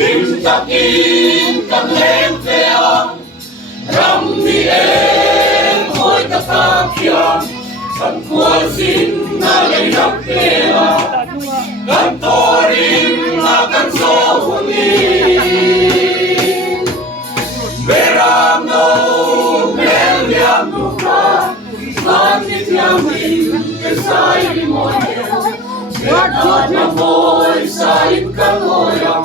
takin kan lem veang ram ni em hoi ta ka kiam kan kual sin na lei ram pela kan torim na kan so huni beram no mel yam no ka man ni tiam in ke sai ni mo na moi sai kan loyam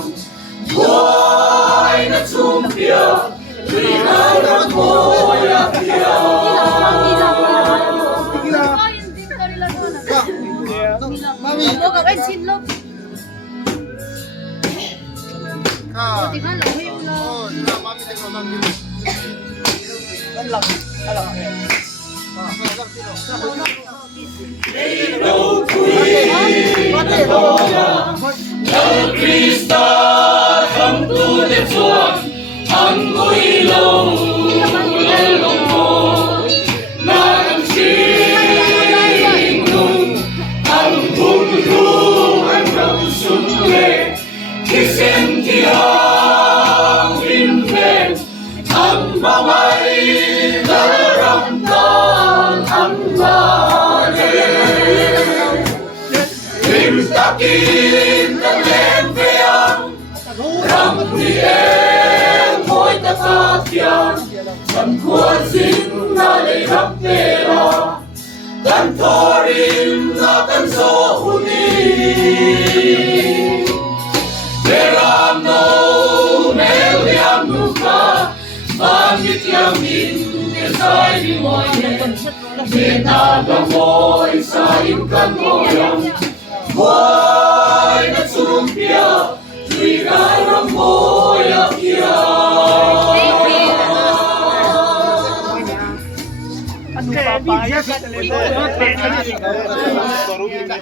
Why not sumpia? We are not moya pia. Mami, lo ka rin sinlog. Mami, tingnan mami. No Krista come to the floor. Ang ilong lelong mo. Nang sinong ang bunglo ang rasunle. Kisentiyang invent ang baway daramdam ang lalim. Takin ng lempeang ram ni em hoi ta kakyan kan kuasin na lei ram pera kan torim na kan so huni beram no mel yam nuka bangit yamin kesai di moye beta gamoy sa imkan moyang Why not sumpia? We are a moya kia. Ano pa pa?